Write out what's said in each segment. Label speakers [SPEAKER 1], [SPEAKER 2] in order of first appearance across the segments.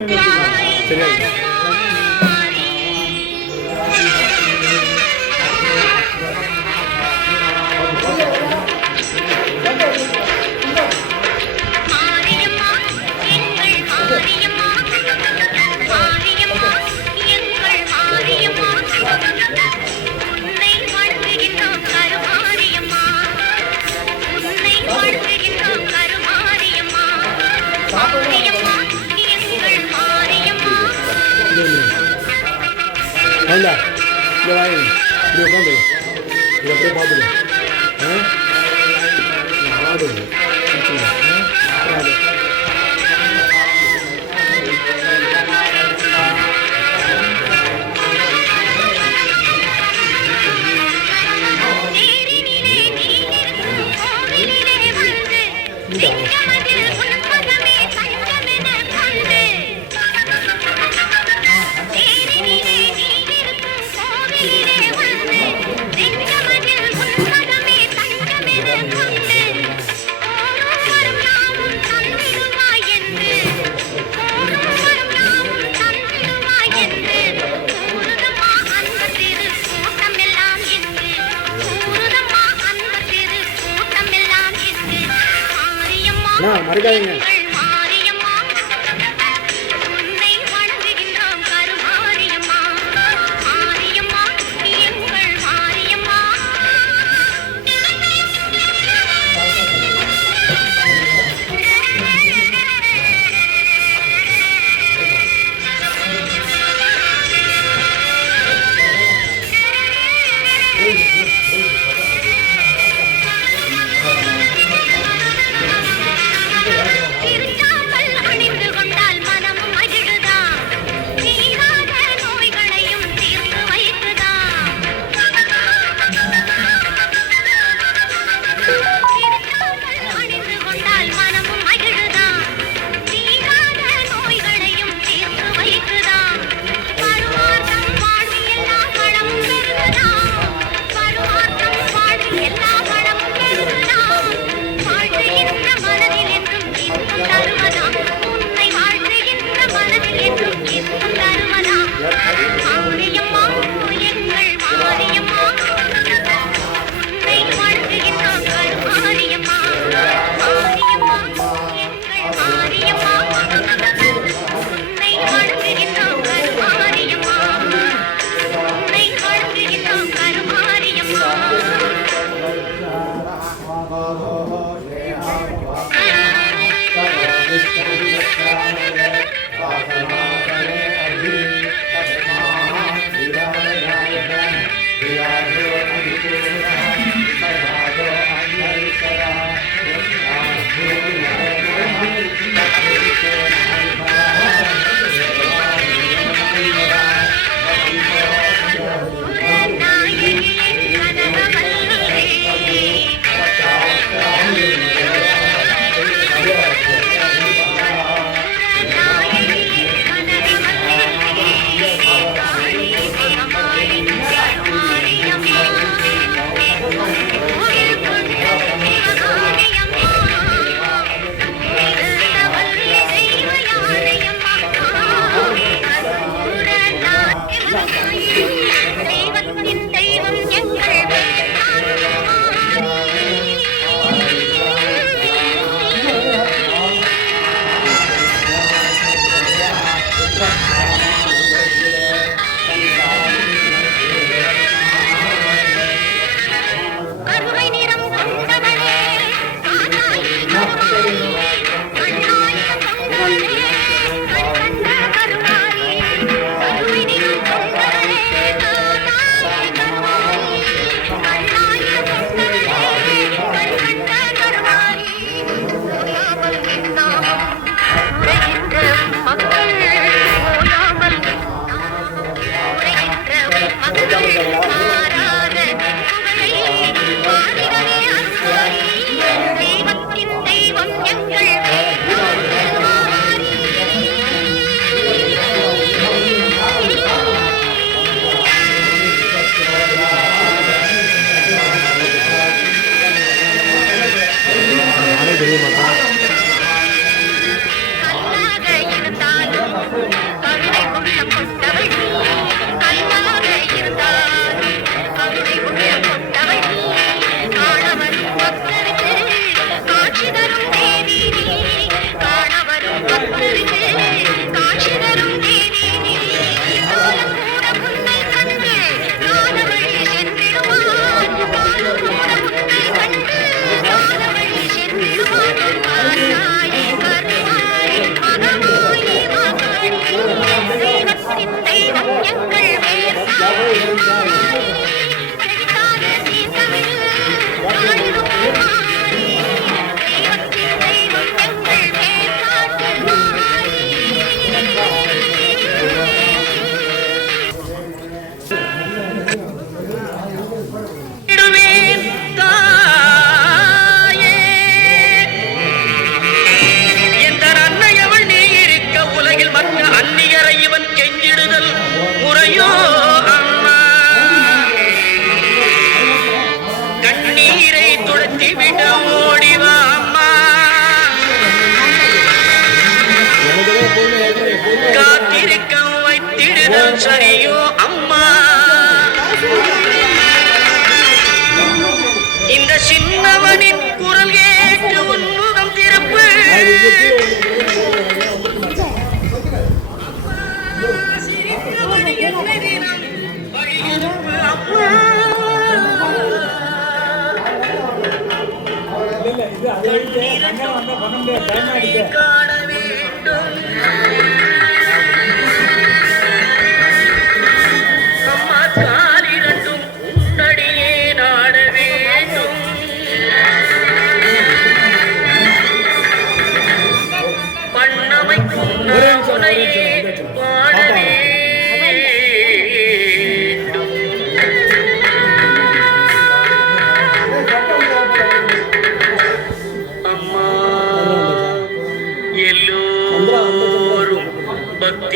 [SPEAKER 1] தெரியாது
[SPEAKER 2] மாரியம்மா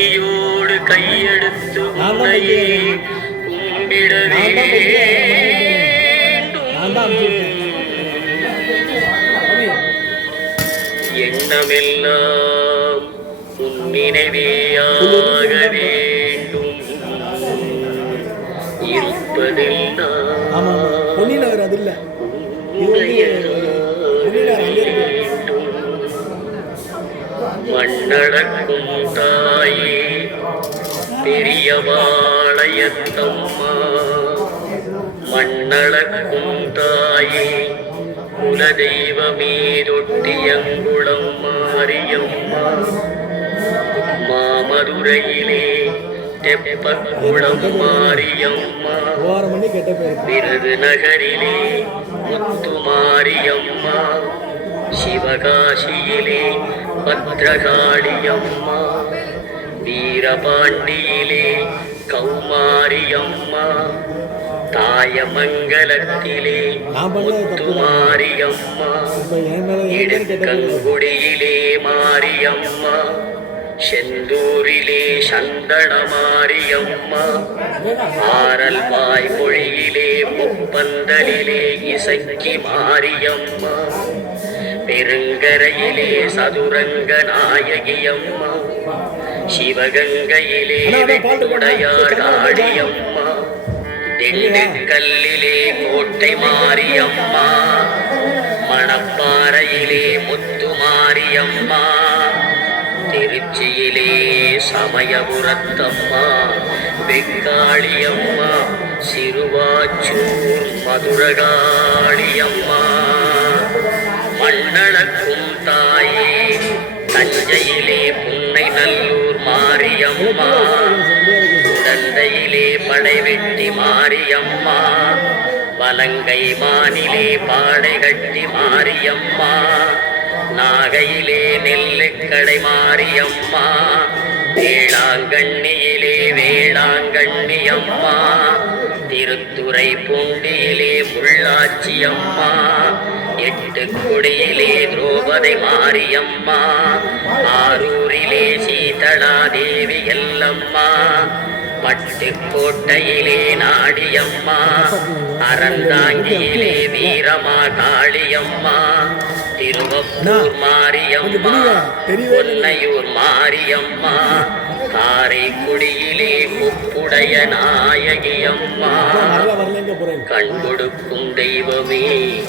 [SPEAKER 3] பக்தியோடு கையெடுத்து உன்னையே
[SPEAKER 1] பக்தியோடு
[SPEAKER 3] கும்பிட
[SPEAKER 1] நான் தான் நான் தான்
[SPEAKER 3] வேண்டும் எண்ணமெல்லாம் உன் நினைவேயாக வேண்டும். இருப்பதெல்லாம்
[SPEAKER 1] அது இல்ல.
[SPEAKER 3] மண்ணடக்கும் தாயே பெரியவாளையத்தம்மா. மண்ணடக்கும் தாயே குலதெய்வமே தொட்டியங்குளம் மாரியம்மா. மாமதுரையிலே தெப்பக்குளம் மாரியம்மா.
[SPEAKER 1] விருது நகரிலே முத்து பேர்
[SPEAKER 3] சிவகாசியிலே பத்ரகாளியம்மா. வீரபாண்டியிலே கௌமாரியம்மா தாயமங்கலத்திலே
[SPEAKER 1] நான் பண்ணது
[SPEAKER 3] முத்துமாரியம்மா எடுக்கங்குடியிலே மாரியம்மா செந்தூரிலே சந்தன மாரியம்மா ஆரல் வாய்மொழியிலே முப்பந்தலிலே இசைக்கு மாரியம்மா பெருங்கரையிலே சதுரங்க நாயகியம்மா சிவகங்கையிலே வெட்டுடையார் காளியம்மா திண்டுக்கல்லிலே கோட்டை மாரியம்மா மணப்பாறையிலே முத்து மாரியம்மா திருச்சியிலே சமயபுரத்தம்மா. வெங்காளியம்மா. சிறுவாச்சூர் மதுரகாளியம்மா. மண்ணளக்கும் தாயே தஞ்சையிலே புன்னை நல்லூர் மாரியம்மா. தந்தையிலே படைவெட்டி மாரியம்மா. வலங்கை மானிலே பாடை கட்டி மாரியம்மா. நாகையிலே நெல்லுக்கடை மாரியம்மா. வேளாங்கண்ணியிலே வேளாங்கண்ணி அம்மா திருத்துறை பூண்டியிலே முள்ளாச்சியம்மா. அம்மா கொடியிலே திரௌபதி மாரியம்மா. ஆரூரிலே சீதளா தேவி எல்லம்மா பட்டுக்கோட்டையிலே நாடியம்மா. அறந்தாங்கியிலே வீரமா காளியம்மா திருவப்பூர் மாரியம்மா. பொன்னையூர் மாரியம்மா. காரைக்குடியிலே முப்புடைய நாயகியம்மா.
[SPEAKER 1] வரல வரலங்க போறேன்?
[SPEAKER 3] கண் கொடுக்கும் தெய்வமே.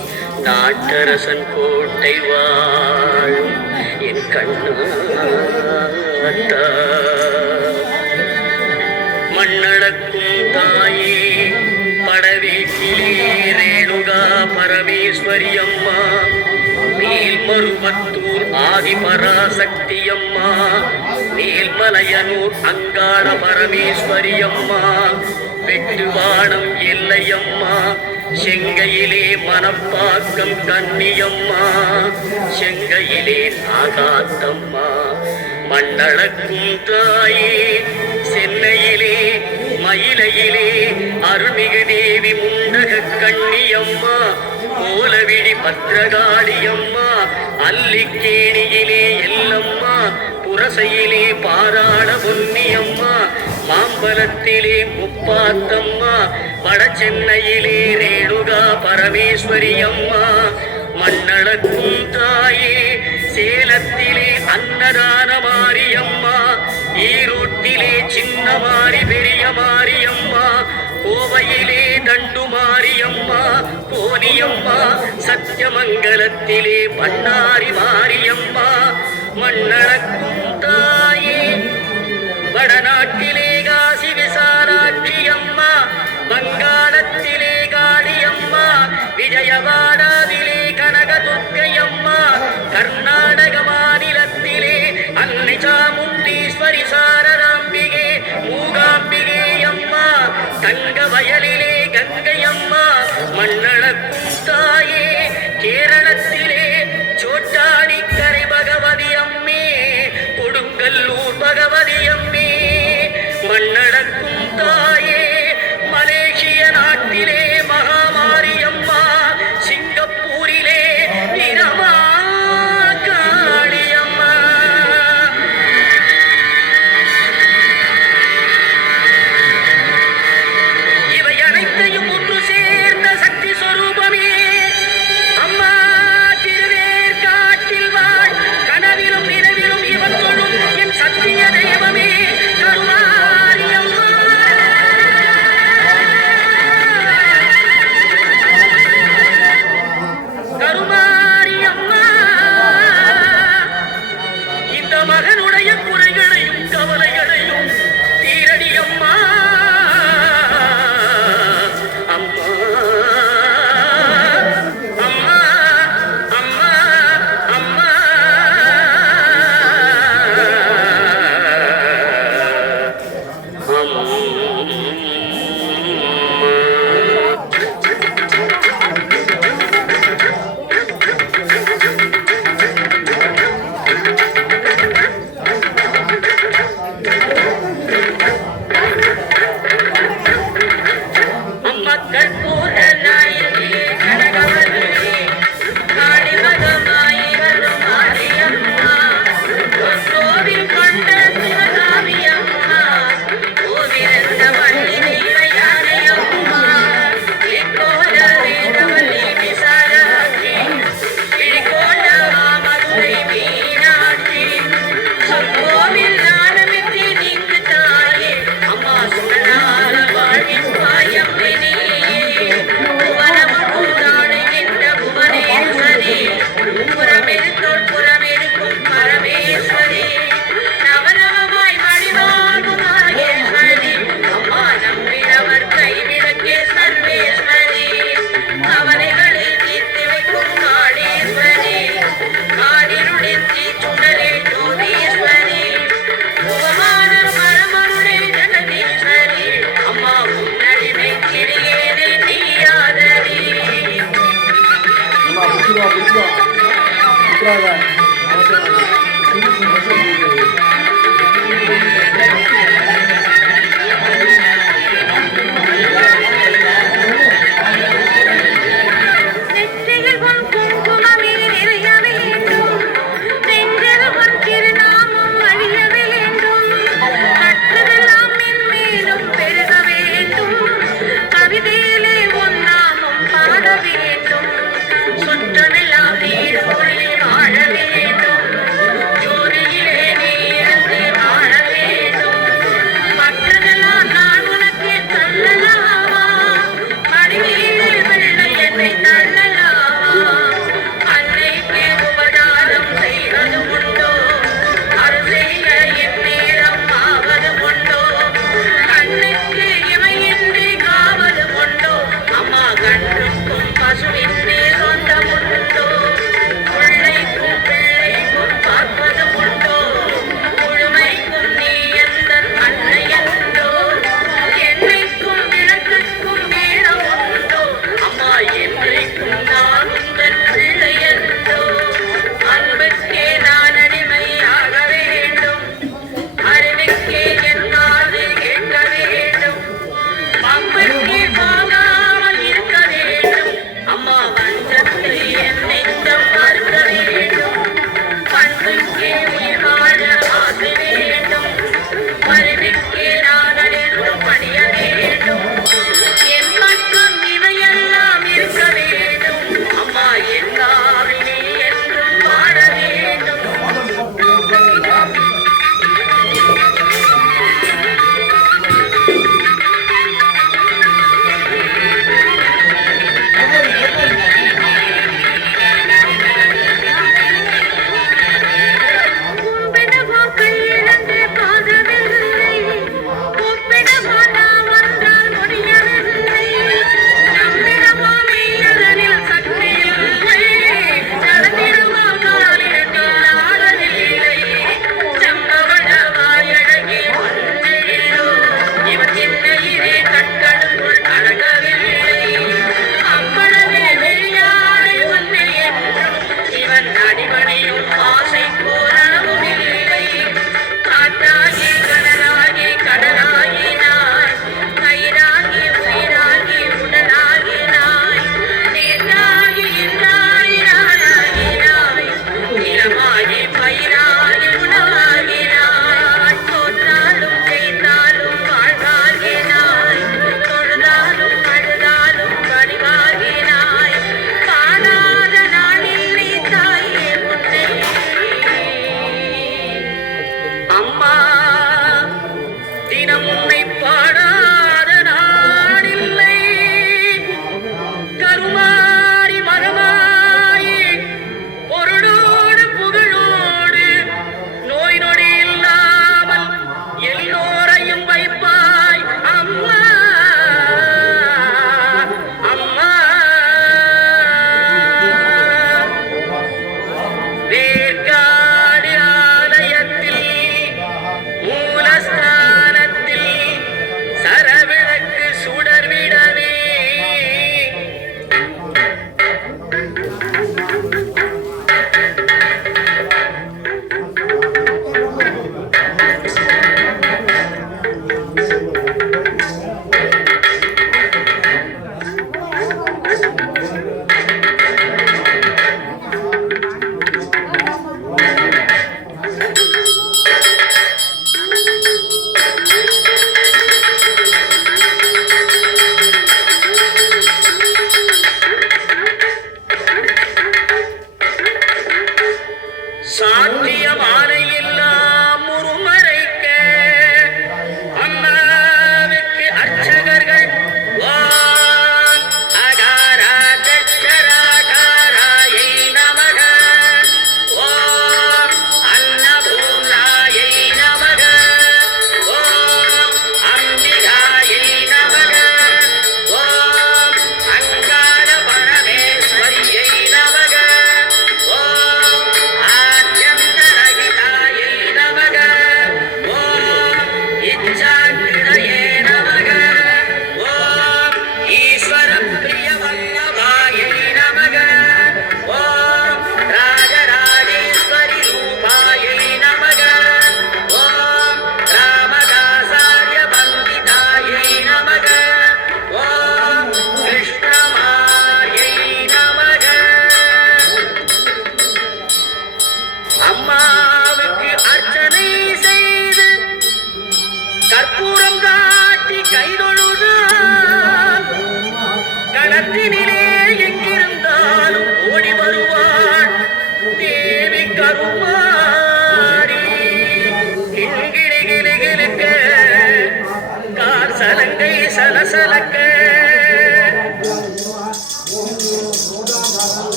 [SPEAKER 3] நாட்டரசன் கோட்டை வாழும் என் கண்ணாத்தா. மண்ணடக்கும் தாயே படவேக்கிலே ரேணுகா பரமேஸ்வரி அம்மா. மேல்மருவத்தூர் ஆதிபராசக்தி அம்மா. மேல்மலையனூர் அங்காள பரமேஸ்வரி அம்மா. வெட்டுவானம் எல்லையம்மா செங்கையிலே மனப்பாக்கம் கண்ணியம்மா. செங்கையிலே நாகாத்தம்மா மண்ணளக்கும் தாயே சென்னையிலே மயிலையிலே அருள்மிகு தேவி முண்டக கண்ணியம்மா. கோலவிழி பத்திரகாளியம்மா. அல்லிக்கேணியிலே எல்லம்மா. புரசையிலே பாராள பொன்னியம்மா.
[SPEAKER 4] மாம்பலத்திலே முப்பாத்தம்மா வடசென்னையிலே ரேணுகா பரமேஸ்வரி அம்மா மண்ணளக்கும் தாயே சேலத்திலே அன்னதான மாரியம்மா. ஈரோட்டிலே சின்ன மாறி பெரிய மாரியம்மா. கோவையிலே தண்டு மாரியம்மா. போனியம்மா சத்தியமங்கலத்திலே பண்ணாரி மாரியம்மா. மண்ணளக்கும் தாயே வடநாட்டிலே மண்ணளக்கும் தாயே கேரளத்திலே சோட்டாடி கரை பகவதி அம்மே கொடுங்கல்லூர் பகவதி அம்மே.
[SPEAKER 3] மண்ணள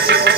[SPEAKER 3] Thank
[SPEAKER 5] you.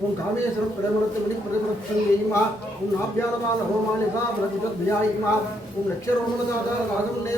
[SPEAKER 5] உன்
[SPEAKER 1] காமேஸ்வரம் பிரமரத்தமணி பிரமரத்தங்கேயுமா உன் நாபியானமால ஹோமானிதா பிரதிபத்யாயிமா ஓம் லட்சரோமனதாதா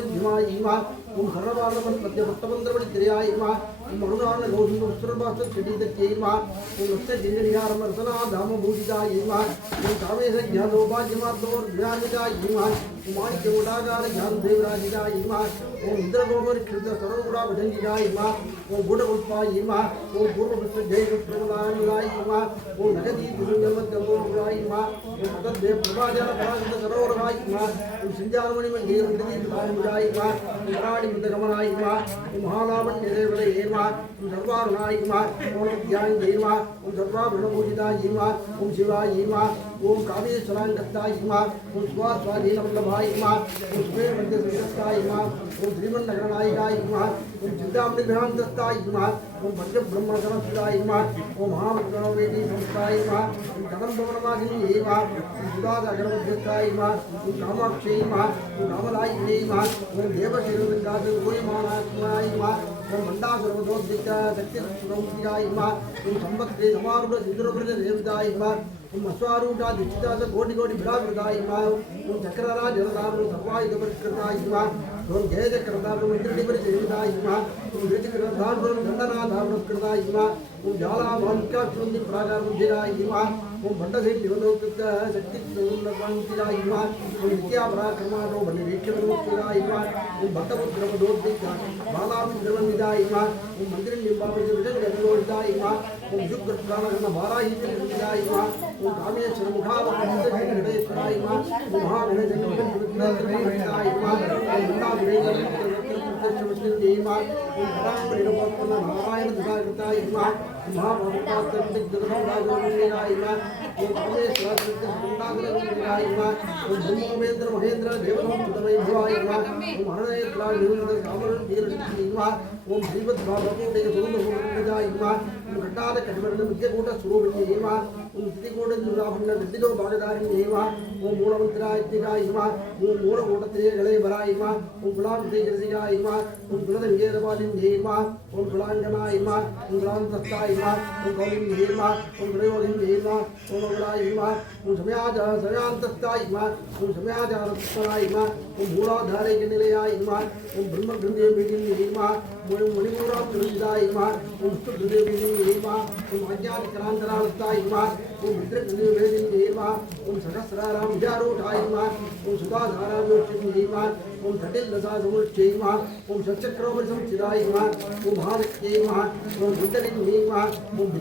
[SPEAKER 1] விமாயுமா உன் ஓம் சர்வபாலமன் மத்தியபட்டமந்திரமணி திரையாயுமா? உன் அருணான லோகிங்க உத்திரபாச செடிதத்யைமா உன் லட்ச ஜிங்கடிகாரம் ரசனா தாம உன் ஓம் காமேச ஜாதோபாஜ்யமாத்தோர் வியானிதாயிமா ஓம் மாணிக்க உடாகார ஜான் தேவராஜிதாயிமா ஓம் இந்திரகோபர் கிருத சரவுடா விடங்கிதாயிமா ஓம் குடகுல்பாயிமா ஓம் பூர்வபுத்த ஜெயகுப்ரமதாயிமா ஓம் நகதி துருங்கமத்தோராயிமா ஓம் மகத்தே பிரபாஜன பராகித சரோவராயிமா ஓம் சிஞ்சாரமணி மண்டிய விடதிதாயிமா ஓம் கராடி விந்தகமனாயிமா ஓம் மகாலாவண்ய தேவதையேமா ஓம் சர்வாருணாயிமா ஓம் தியாங்கேமா ஓம் சர்வாபுரணபூஜிதாயிமா ஓம் சிவா சிவாயிமா ஓம் காமேஸ்வராங்கத்தாயிமா ஓம் சுவாஸ்வாதீனவல்லபாயிமா ஓம் சுபேமந்திய சங்கத்தாயிமா ஓம் ஸ்ரீமன்னகரநாயிகாயிமா ஓம் சிந்தாமணி கிரகாந்தத்தாயிமா ஓம் பஞ்ச பிரம்மகணஸ்தாயிமா ஓம் மகாமகணவேதி சம்ஸ்தாயிமா ஓம் கடம்பவனமாகினியேமா ஓம் சுதாத அகரமத்தியத்தாயிமா ஓம் காமாட்சியைமா ஓம் ராமலாயினேமா ஓம் தேவசீலங்காது ஓயமானாத்மாயிமா ஓம் மண்டாசுரவதோத்திக்க சக்தி சுரமுத்தியாயிமா ஓம் சம்பத்ரே சமாருட சிந்துரபிரத தேவதாயிமா உன் அஸ்வாரூடா திஷ்டாத கோடி கோடி விடாவிரதாயிமா ஓம் சக்கரரா ஜலதாபுரம் சர்வாயுத பரிஷ்கிருதாயிமா ஓம் ஜெயச்சக்கரதாபுரம் மந்திரடிபரி செய்வதாயிமா ஓம் விருச்சிகரதாபுரம் தண்டநாதாபுரம் கிருதாயிமா ஓம் ஜாலாமாலிகாட்சுந்தி பிராகாரமுத்திராயிமா ஓம் பண்டசை சிவலோகித்த சக்தி சுந்தரவாந்திராயிமா ஓம் நித்யா பராக்கிரமாடோ பலி வீட்சணமுத்திராயிமா ஓம் பட்டபுத்திரமதோத்திக்க பாலாமிந்திரவந்திதாயிமா ஓம் மந்திரன் நிம்பாபதி விஜயகோடிதாயிமா ஓம் சுக்ரப்ராணகர்ண பாராஹிதாயிமா ஓம் காமேஸ்வர முகாவகடேஸ்வராயிமா ஓம் மகாகணேசனாயிமா ஓம் மன்னாவிரேஜனமா ஓம் கடாம்பரிடமோத்பன்ன వివేకానంద జయమా నారాయణ దిశాకృత ஓம் காமேஸ்வராயிமா ஓம் பிரம்மோமேந்திர மகேந்திர தேவதோத்தமைவாயிமா ஓம் அரணேத்ரா நிருந்த காமரன் வீரசிமா ஓம் ஸ்ரீமத் பாபகோடைய சுருந்தகுமாயிமா ஓம் கட்டாத கடிமர்ண வித்யகூட சுரோபிணியேமா ஓம் திதிகூட நிராபண்ண வித்திலோ பாகதாரிணியேமா ஓம் மூலமந்திராயத்திகாயிமா ஓம் மூலகூடத்திலே கலைவராயிமா ஓம் குலாந்தே கிரசிகாயிமா ஓம் குலத விஜயதபாலின்யேமா ஓம் குலாங்கனாயிமா ஓம் குலாந்தஸ்தாயிமா ஓம் கௌலின்யேமா ஓம் குலயோகின்யேமா ஓம் மங்களாயிமா ஓம் சமயாஜ சமயாந்தஸ்தாயிமா ஓம் சமயாஜாரஸ்தராயிமா ஓம் மூலாதாரிக நிலையாயிமா ஓம் பிரம்ம கிருந்தேபிகின்யேமா ஓம் மணிமூராம் கிருந்தாயிமா ஓம் விஷ்ணு கிருந்தேபிகின்யேமா ஓம் அஜ்ஞானிகராந்தராலஸ்தாயிமா ஓம் மித்ர கிருந்தேபிகின்யேமா ஓம் சகசிராராம் விஜாரூடாயிமா ஓம் சுதாதாராஜோட்சியேமா ஓம் தட்டில் லசா சமுச்சேமா ஓம் சச்சக்ரோபரி சமுச்சிதாயிமா ஓம் மகாலக்ஷ்மேமா ஓம் புத்தரின்யேமா ஓம் விசந்தம் சங்கீயேமா ஓம் பவான்யேமா ஓம்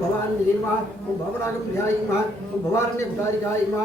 [SPEAKER 1] பவராகம் தியாயிமா ஓம் பவாரண்ய புதாரிகாயிமா ஓம் பத்ரப்பிரியாயிமா ஓம் பத்ரமூர்த்தியேமா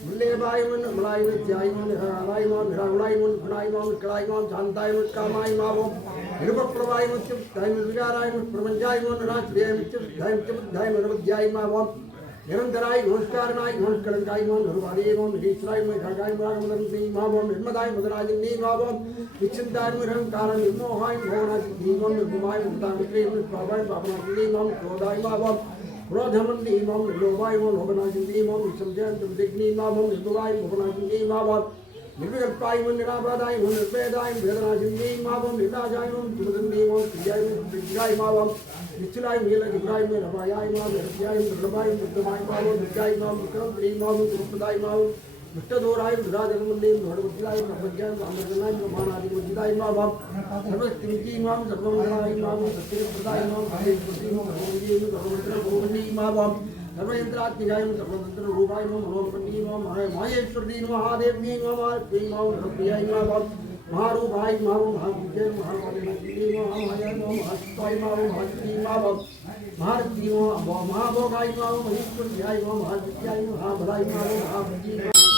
[SPEAKER 1] मुल्लेबाइमन मुलाइमन त्याइमन हराइमन हिराउलाइमन भनाइमन कड़ाइमन जानताइमन कामाइमावम निरुपप्रवाइमन चिप धाइमन विकाराइमन प्रमंजाइमन रात्रियम चिप धाइम चिप धाइम अनुपध्याइमावम निरंतराय घोषकारनाय घोषकरंकाइमन हरुवारियमन रीचराइमन घागाइमन रागमदन नीमावम निर्मदाय, मदराजन, नीमावम विचिंतायम निरंकारन निर्मोहायम भवनाज नीमम निर्ममायम मुक्तामित्रेम निर्भावायम भावनाज नीमम क्रोधायमावम निर्नाशायमं किमदं नीमं क्रियायमं विज्ञायमावं निश्चलाय नील जिग्राय में रमायाय मां निर्भयाय दुर्लभाय बुद्धमाय मावं विद्याय मां विक्रम प्रेमावं गुरुपदाय मावं विष्टदोराय विराजगमन्ये नोडवतिलाय प्रपद्याय अमृतनाय प्रमाणादि मुदिताय मावं सर्वस्तिमिति मां விட்டதோராய் விடாதகமில்லை நடுவத்திலாய் பிரபஞ்சாய் அமிர்தனாய் பிரமாணாதி வஜிதாய் மாவாம் சர்வஸ்திரிஜீமாம் சர்வமங்களாயிமாம் சத்தியபிரதாயிமாம் சத்தியபிரதாயிமாம் சர்வஜீயம் சர்வமந்திர கோபண்ணியமாவாம் சர்வயந்திராத்மிகாயம் சர்வதந்திர ரூபாயிமாம் மனோபண்ணியமாம் மாயேஸ்வரதீன் மகாதேவியமாம் ஆத்மியமாம் சர்வபிரியாயிமாவாம் महारूपाय मारो महाभुजे महावादिनी महामाया नो महास्ताय मारो महास्त्री मारो महारती मारो महाभोगाय मारो महेश्वर ध्याय
[SPEAKER 6] मारो महादित्याय मारो महाभलाय मारो महाभुजी मारो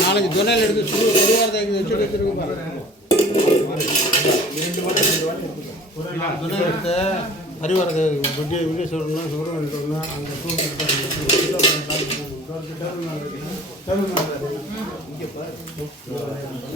[SPEAKER 7] நாலஞ்சு துணையில் எடுத்து சுடு சுடுவாரத்தை வச்சு வச்சுருக்கோம் பாருங்க. அறிவாரத்தை விட்டிய விட்டிய சொல்லணும் சுடுவேன் சொல்லணும் அங்கே சூடு